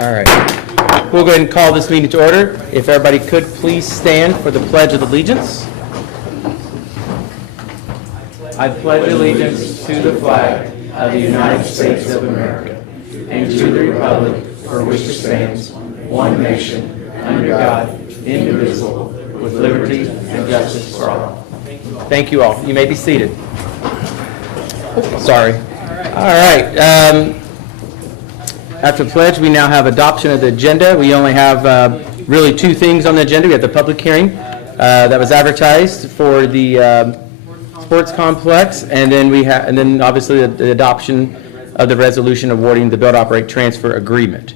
All right. We'll go ahead and call this meeting to order. If everybody could please stand for the Pledge of Allegiance. I pledge allegiance to the flag of the United States of America and to the republic for which it stands, one nation, under God, indivisible, with liberty and justice for all. Thank you all. You may be seated. Sorry. All right. After the pledge, we now have adoption of the agenda. We only have really two things on the agenda. We have the public hearing that was advertised for the sports complex, and then obviously the adoption of the resolution awarding the build, operate, transfer agreement.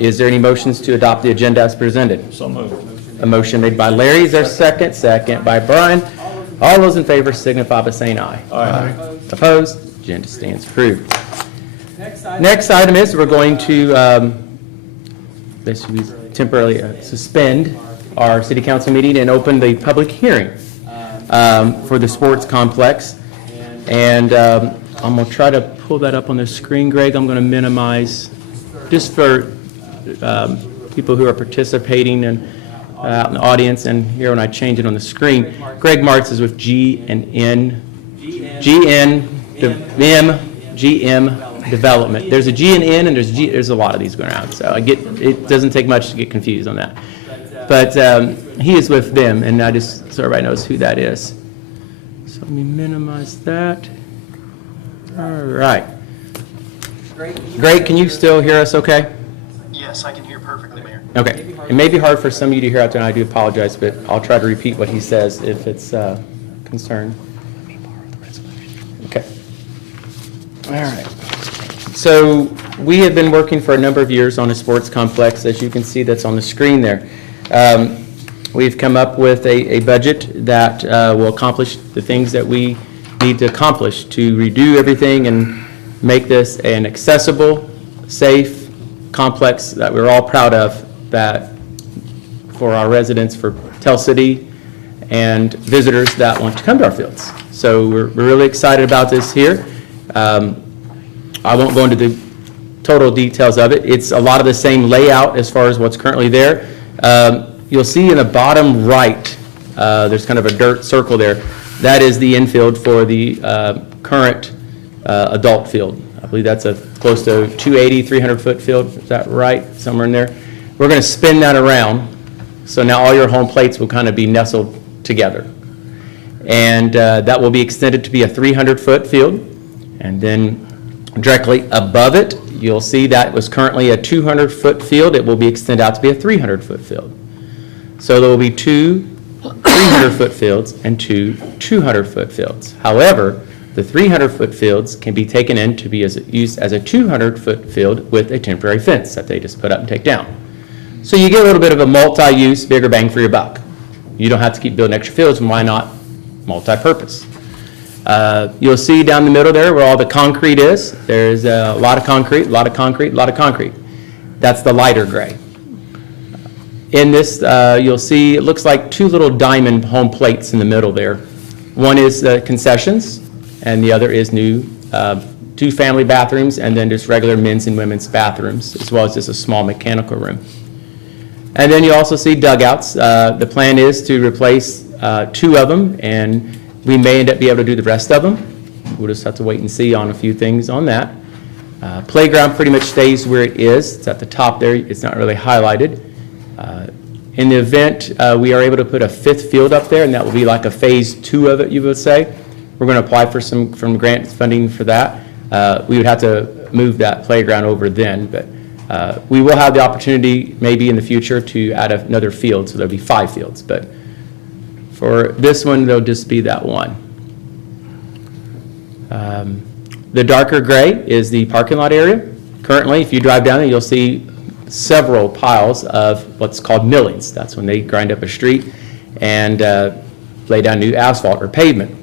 Is there any motions to adopt the agenda as presented? So moved. A motion made by Larry. Is there a second? Second by Brian. All those in favor signify by saying aye. Aye. Opposed? Agenda stands approved. Next item is we're going to basically temporarily suspend our city council meeting and open the public hearing for the sports complex. And I'm going to try to pull that up on the screen, Greg. I'm going to minimize just for people who are participating and out in the audience, and here when I change it on the screen. Greg Martz is with GN Development. There's a G and N, and there's a lot of these going around, so it doesn't take much to get confused on that. But he is with them, and I just so everybody knows who that is. So let me minimize that. All right. Great. Can you still hear us okay? Yes, I can hear perfectly, Mayor. Okay. It may be hard for some of you to hear out there, and I do apologize, but I'll try to repeat what he says if it's a concern. Okay. All right. So we have been working for a number of years on a sports complex, as you can see that's on the screen there. We've come up with a budget that will accomplish the things that we need to accomplish to redo everything and make this an accessible, safe complex that we're all proud of, that for our residents, for Tell City, and visitors that want to come to our fields. So we're really excited about this here. I won't go into the total details of it. It's a lot of the same layout as far as what's currently there. You'll see in the bottom right, there's kind of a dirt circle there. That is the infield for the current adult field. I believe that's a close to 280, 300-foot field. Is that right? Somewhere in there. We're going to spin that around. So now all your home plates will kind of be nestled together. And that will be extended to be a 300-foot field. And then directly above it, you'll see that was currently a 200-foot field. It will be extended out to be a 300-foot field. So there will be two 300-foot fields and two 200-foot fields. However, the 300-foot fields can be taken in to be used as a 200-foot field with a temporary fence that they just put up and take down. So you get a little bit of a multi-use, bigger bang for your buck. You don't have to keep building extra fields, and why not multi-purpose? You'll see down the middle there where all the concrete is. There's a lot of concrete, a lot of concrete, a lot of concrete. That's the lighter gray. In this, you'll see it looks like two little diamond home plates in the middle there. One is the concessions, and the other is new two family bathrooms, and then just regular men's and women's bathrooms, as well as just a small mechanical room. And then you also see dugouts. The plan is to replace two of them, and we may end up being able to do the rest of them. We'll just have to wait and see on a few things on that. Playground pretty much stays where it is. It's at the top there. It's not really highlighted. In the event we are able to put a fifth field up there, and that will be like a phase 2 of it, you would say. We're going to apply for some grant funding for that. We would have to move that playground over then, but we will have the opportunity maybe in the future to add another field, so there'll be 5 fields. But for this one, there'll just be that one. The darker gray is the parking lot area. Currently, if you drive down there, you'll see several piles of what's called millings. That's when they grind up a street and lay down new asphalt or pavement.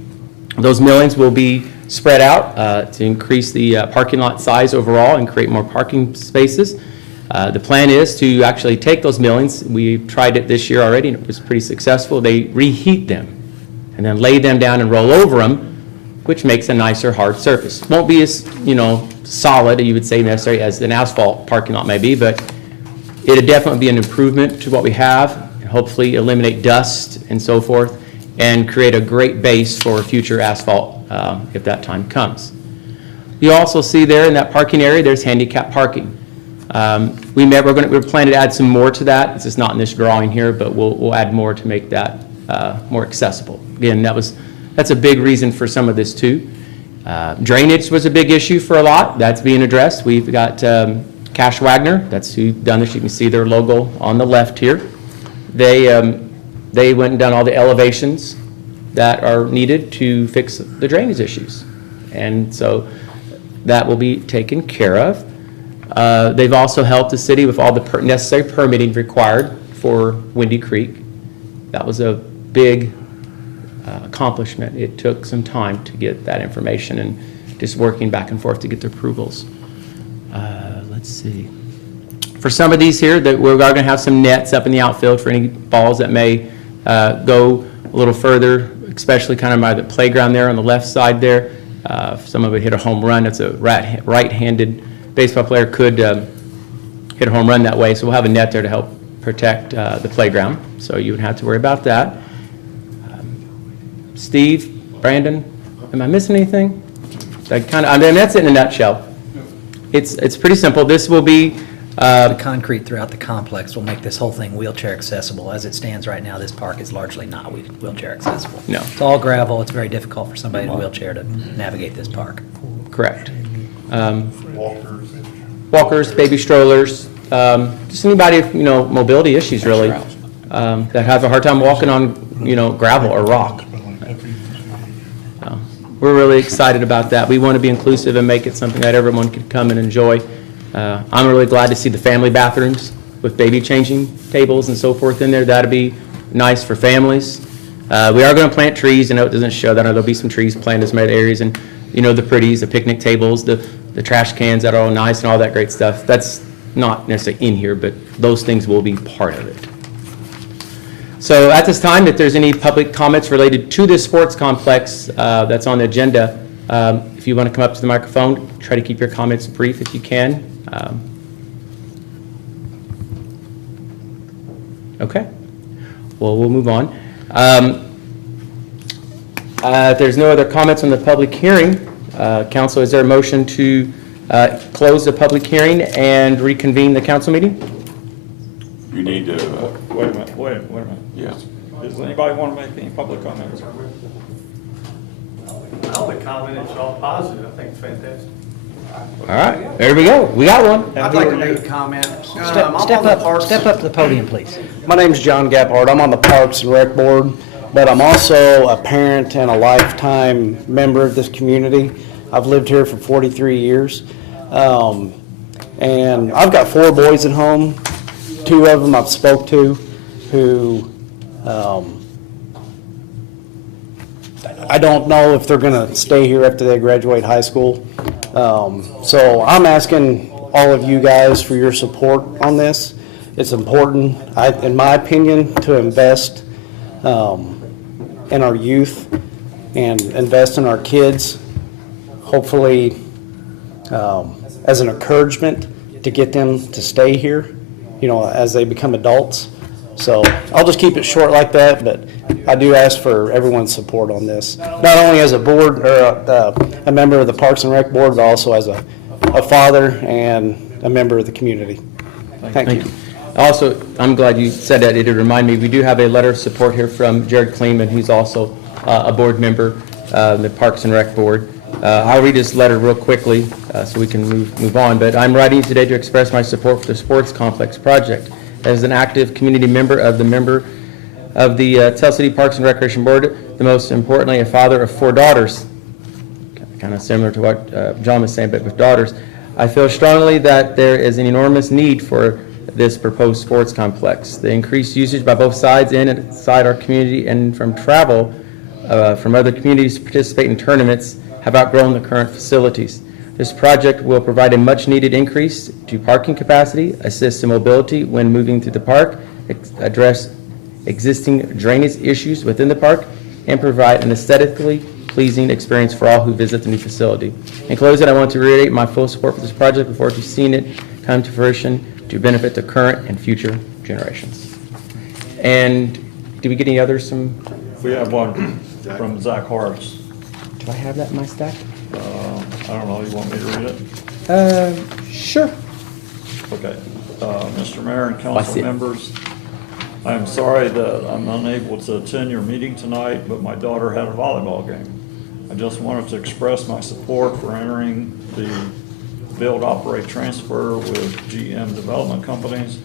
Those millings will be spread out to increase the parking lot size overall and create more parking spaces. The plan is to actually take those millings. We tried it this year already, and it was pretty successful. They reheat them and then lay them down and roll over them which makes a nicer hard surface. Won't be as, solid, you would say, necessary as an asphalt parking lot may be, but it'd definitely be an improvement to what we have, and hopefully eliminate dust and so forth, and create a great base for future asphalt if that time comes. You also see there in that parking area, there's handicap parking. We're planning to add some more to that. It's just not in this drawing here, but we'll add more to make that more accessible. Again, that's a big reason for some of this too. Drainage was a big issue for a lot. That's being addressed. We've got Cash Wagner. That's who done this. You can see their logo on the left here. They went and done all the elevations that are needed to fix the drainage issues, and so that will be taken care of. They've also helped the city with all the necessary permitting required for Windy Creek. That was a big accomplishment. It took some time to get that information and just working back and forth to get the approvals. Let's see. For some of these here, we're going to have some nets up in the outfield for any balls that may go a little further, especially kind of by the playground there on the left side there. If some of it hit a home run, it's a right-handed baseball player could hit a home run that way, so we'll have a net there to help protect the playground, so you wouldn't have to worry about that. Steve, Brandon, am I missing anything? That's it in a nutshell. It's pretty simple. This will be The concrete throughout the complex will make this whole thing wheelchair accessible. As it stands right now, this park is largely not wheelchair accessible. No. It's all gravel. It's very difficult for somebody in a wheelchair to navigate this park. correct. Walkers, baby strollers, just anybody, mobility issues really, that have a hard time walking on, gravel or rock. We're really excited about that. We want to be inclusive and make it something that everyone could come and enjoy. I'm really glad to see the family bathrooms with baby changing tables and so forth in there. That'd be nice for families. We are going to plant trees. I know it doesn't show that. There'll be some trees planted in some other areas, and the pretties, the picnic tables, the trash cans that are all nice and all that great stuff. That's not necessarily in here, but those things will be part of it. So at this time, if there's any public comments related to this sports complex that's on the agenda, if you want to come up to the microphone, try to keep your comments brief if you can. Okay. Well, we'll move on. If there's no other comments on the public hearing, council, is there a motion to close the public hearing and reconvene the council meeting? You need to, Wait a minute. yeah. Does anybody want to make any public comments? My only comment is all positive. I think it's fantastic. All right, there we go. We got one. I'd like to make a comment. Step up to the podium, please. My name's John Gephardt. I'm on the Parks and Rec Board, but I'm also a parent and a lifetime member of this community. I've lived here for 43 years. And I've got 4 boys at home. 2 of them I've spoke to who I don't know if they're going to stay here after they graduate high school. So I'm asking all of you guys for your support on this. It's important, in my opinion, to invest in our youth and invest in our kids, hopefully as an encouragement to get them to stay here, as they become adults. So I'll just keep it short like that, but I do ask for everyone's support on this, not only as a board or a member of the Parks and Rec Board, but also as a father and a member of the community. Thank you. Also, I'm glad you said that. It did remind me, we do have a letter of support here from Jared Kleeman, who's also a board member of the Parks and Rec Board. I'll read this letter real quickly so we can move on, but I'm writing today to express my support for the sports complex project. As an active community member of the Tell City Parks and Recreation Board, the most importantly, a father of 4 daughters, kind of similar to what John was saying, but with daughters, I feel strongly that there is an enormous need for this proposed sports complex. The increased usage by both sides in and outside our community and from travel from other communities to participate in tournaments have outgrown the current facilities. This project will provide a much-needed increase to parking capacity, assist in mobility when moving through the park, address existing drainage issues within the park, and provide an aesthetically pleasing experience for all who visit the new facility. In closing, I want to reiterate my full support for this project. Look forward to seeing it come to fruition to benefit the current and future generations. And did we get any others from, We have one from Zach Hartz. do I have that in my stack? I don't know, you want me to read it? Sure. Okay. Mr. Mayor and I council see it. members, I am sorry that I'm unable to attend your meeting tonight, but my daughter had a volleyball game. I just wanted to express my support for entering the build, operate, transfer with GM Development Companies.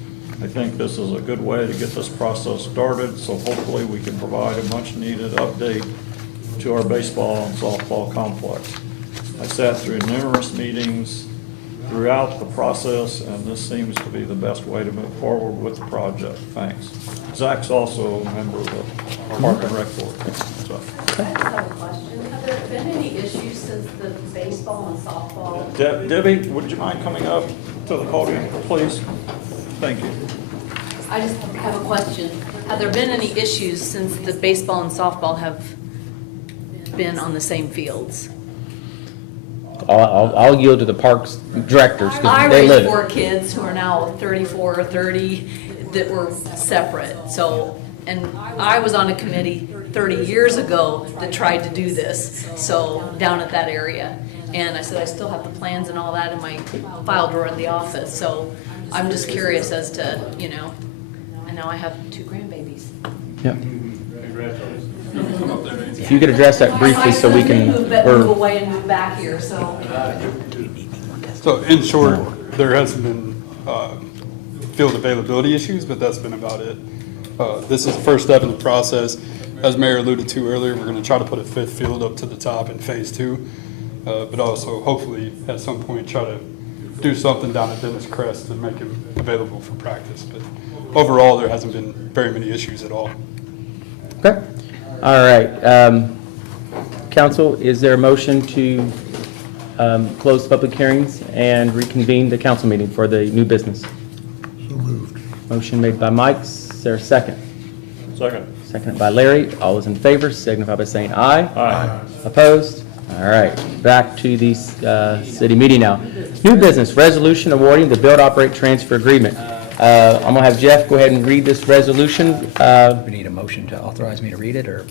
I think this is a good way to get this process started, so hopefully we can provide a much-needed update to our baseball and softball complex. I sat through numerous meetings throughout the process, and this seems to be the best way to move forward with the project. Thanks. Zach's also a member of the Park and Rec Board. So, I have a question. Have there been any issues since the baseball and softball? Debbie, would you mind coming up to the podium, please? Thank you. I just have a question. Have there been any issues since the baseball and softball have been on the same fields? I'll yield to the parks directors I because they raised live 4 it. kids who are now 34 or 30 that were separate. So, and I was on a committee 30 years ago that tried to do this, so down at that area. And I said, I still have the plans and all that in my file drawer in the office. So I'm just curious as to, you know, and now I have 2 grandbabies. Yeah. If you could address that briefly so we can, Move away and move back here, so. So in short, there hasn't been field availability issues, but that's been about it. This is the first step in the process. As Mayor alluded to earlier, we're going to try to put a 5th field up to the top in phase 2, but also hopefully at some point try to do something down at Dennis Crest to make him available for practice. But overall, there hasn't been very many issues at all. okay. All right. Council, is there a motion to close public hearings and reconvene the council meeting for the new business? So moved. Motion made by Mike. Is there a second? Second. Seconded by Larry. All those in favor signify by saying aye. Aye. Opposed? All right, back to the city meeting now. New business, resolution awarding the build, operate, transfer agreement. I'm going to have Jeff go ahead and read this resolution. We need a motion to authorize me to read it, or?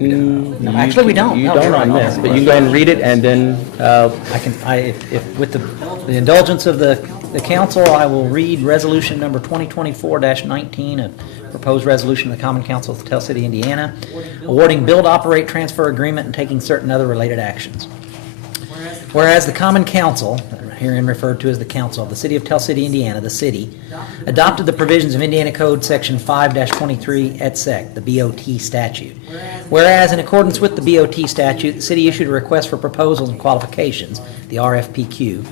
Actually, we don't. You No, don't you're on right. this, but you can go ahead and read it, and then, If with the indulgence of the council, I will read resolution number 2024-19, a proposed resolution of the Common Council of Tell City, Indiana, awarding build, operate, transfer agreement and taking certain other related actions. Whereas the Common Council, herein referred to as the Council of the City of Tell City, Indiana, the city, adopted the provisions of Indiana Code Section 5-23 et sec, the BOT statute. Whereas in accordance with the BOT statute, the city issued a request for proposals and qualifications, the RFPQ,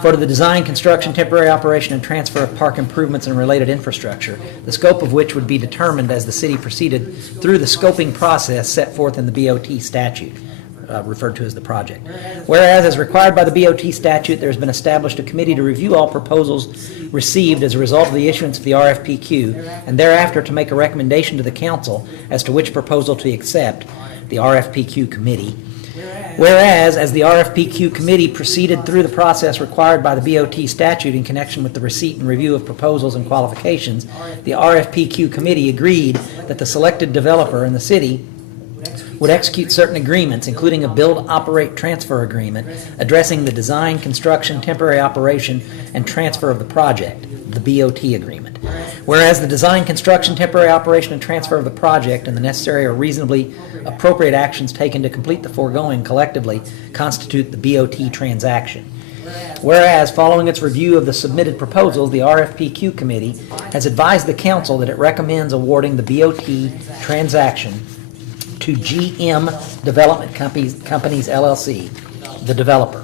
for the design, construction, temporary operation, and transfer of park improvements and related infrastructure, the scope of which would be determined as the city proceeded through the scoping process set forth in the BOT statute, referred to as the project. Whereas, as required by the BOT statute, there has been established a committee to review all proposals received as a result of the issuance of the RFPQ, and thereafter to make a recommendation to the council as to which proposal to accept, the RFPQ committee. Whereas, as the RFPQ committee proceeded through the process required by the BOT statute in connection with the receipt and review of proposals and qualifications, the RFPQ committee agreed that the selected developer in the city would execute certain agreements, including a build, operate, transfer agreement addressing the design, construction, temporary operation, and transfer of the project, the BOT agreement. Whereas the design, construction, temporary operation, and transfer of the project and the necessary or reasonably appropriate actions taken to complete the foregoing collectively constitute the BOT transaction. Whereas, following its review of the submitted proposals, the RFPQ committee has advised the council that it recommends awarding the BOT transaction to GM Development Companies LLC, the developer.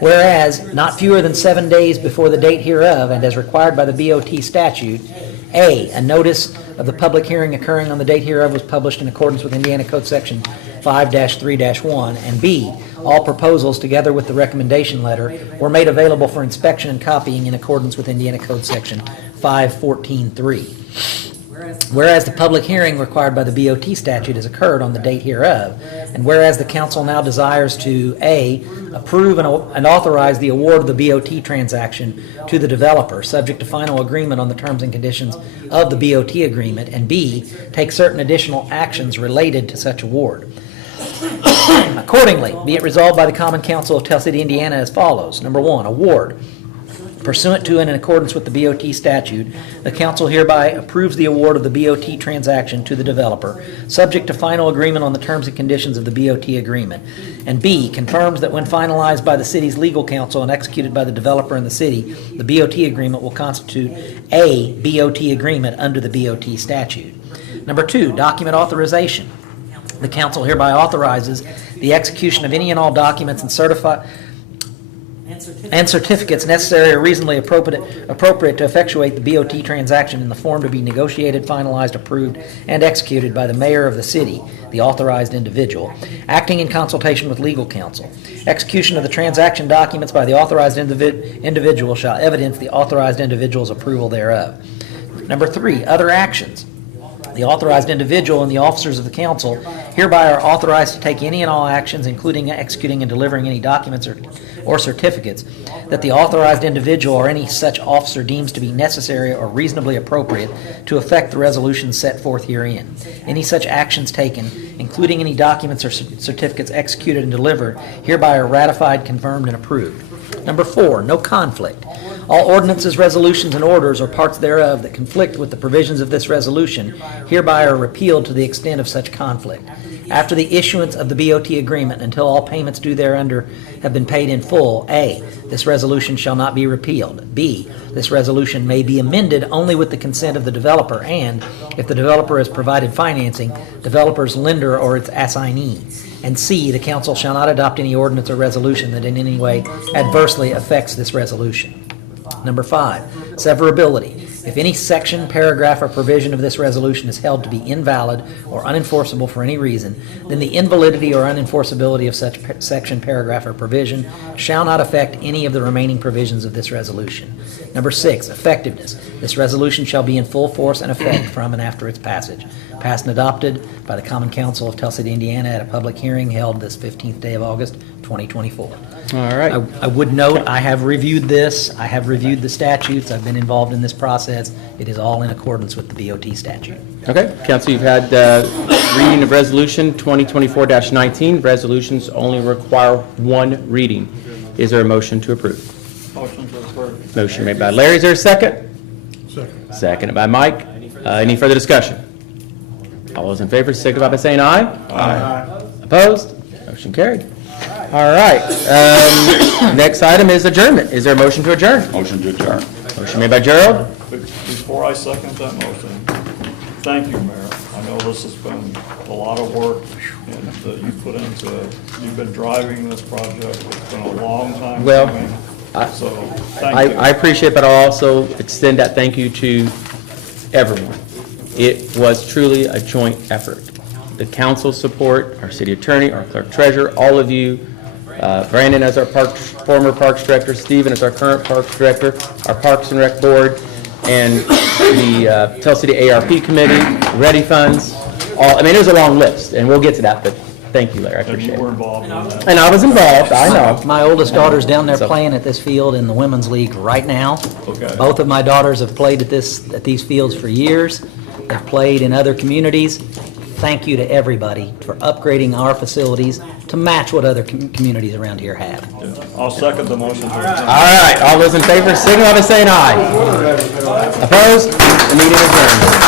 Whereas, not fewer than 7 days before the date hereof, and as required by the BOT statute, a notice of the public hearing occurring on the date hereof was published in accordance with Indiana Code Section 5-3-1, and B, all proposals, together with the recommendation letter, were made available for inspection and copying in accordance with Indiana Code Section 5-14-3. Whereas the public hearing required by the BOT statute has occurred on the date hereof, and whereas the council now desires to, A, approve and authorize the award of the BOT transaction to the developer, subject to final agreement on the terms and conditions of the BOT agreement, and B, take certain additional actions related to such award. Accordingly, be it resolved by the Common Council of Tell City, Indiana as follows. Number one, award. Pursuant to and in accordance with the BOT statute, the council hereby approves the award of the BOT transaction to the developer, subject to final agreement on the terms and conditions of the BOT agreement. And B, confirms that when finalized by the city's legal counsel and executed by the developer and the city, the BOT agreement will constitute a BOT agreement under the BOT statute. Number two, document authorization. The council hereby authorizes the execution of any and all documents and certificates necessary or reasonably appropriate to effectuate the BOT transaction in the form to be negotiated, finalized, approved, and executed by the mayor of the city, the authorized individual, acting in consultation with legal counsel. Execution of the transaction documents by the authorized individual shall evidence the authorized individual's approval thereof. Number three, other actions. The authorized individual and the officers of the council hereby are authorized to take any and all actions, including executing and delivering any documents or certificates that the authorized individual or any such officer deems to be necessary or reasonably appropriate to effect the resolutions set forth herein. Any such actions taken, including any documents or certificates executed and delivered, hereby are ratified, confirmed, and approved. Number four, no conflict. All ordinances, resolutions, and orders or parts thereof that conflict with the provisions of this resolution hereby are repealed to the extent of such conflict. After the issuance of the BOT agreement, until all payments due thereunder have been paid in full, A, this resolution shall not be repealed. B, this resolution may be amended only with the consent of the developer and, if the developer has provided financing, developer's lender or its assignee. And C, the council shall not adopt any ordinance or resolution that in any way adversely affects this resolution. Number five, severability. If any section, paragraph, or provision of this resolution is held to be invalid or unenforceable for any reason, then the invalidity or unenforceability of such section, paragraph, or provision shall not affect any of the remaining provisions of this resolution. Number six, effectiveness. This resolution shall be in full force and effect from and after its passage. Passed and adopted by the Common Council of Tell City, Indiana at a public hearing held this 15th day of August, 2024. All right. I would note, I have reviewed this, I have reviewed the statutes, I've been involved in this process. It is all in accordance with the BOT statute. Okay, council, you've had reading of resolution 2024-19. Resolutions only require one reading. Is there a motion to approve? Motion to approve. Motion made by Larry. Is there a second? Second. Seconded by Mike. Any further discussion? All those in favor signify by saying aye. Aye. Opposed? Motion carried. All right. Next item is adjournment. Is there a motion to adjourn? Motion to adjourn. Motion made by Gerald. Before I second that motion, thank you, Mayor. I know this has been a lot of work and you put into it. You've been driving this project. It's been a long time Well, coming. So, thank you. I appreciate, but I'll also extend that thank you to everyone. It was truly a joint effort. The council's support, our city attorney, our clerk treasurer, all of you, Brandon as our former Parks Director, Stephen as our current Parks Director, our Parks and Rec Board, and the Tell City ARP Committee, Ready Funds, all, I mean, it was a long list, and we'll get to that, but thank you, Larry, I And appreciate you were it. involved in that. And I was involved, I know. My oldest daughter's down there So- playing at this field in the Women's League right now. Okay. Both of my daughters have played at these fields for years. They've played in other communities. Thank you to everybody for upgrading our facilities to match what other communities around here have. I'll second the motion to adjourn. All right, all those in favor, signify by saying aye. Opposed? The meeting is adjourned.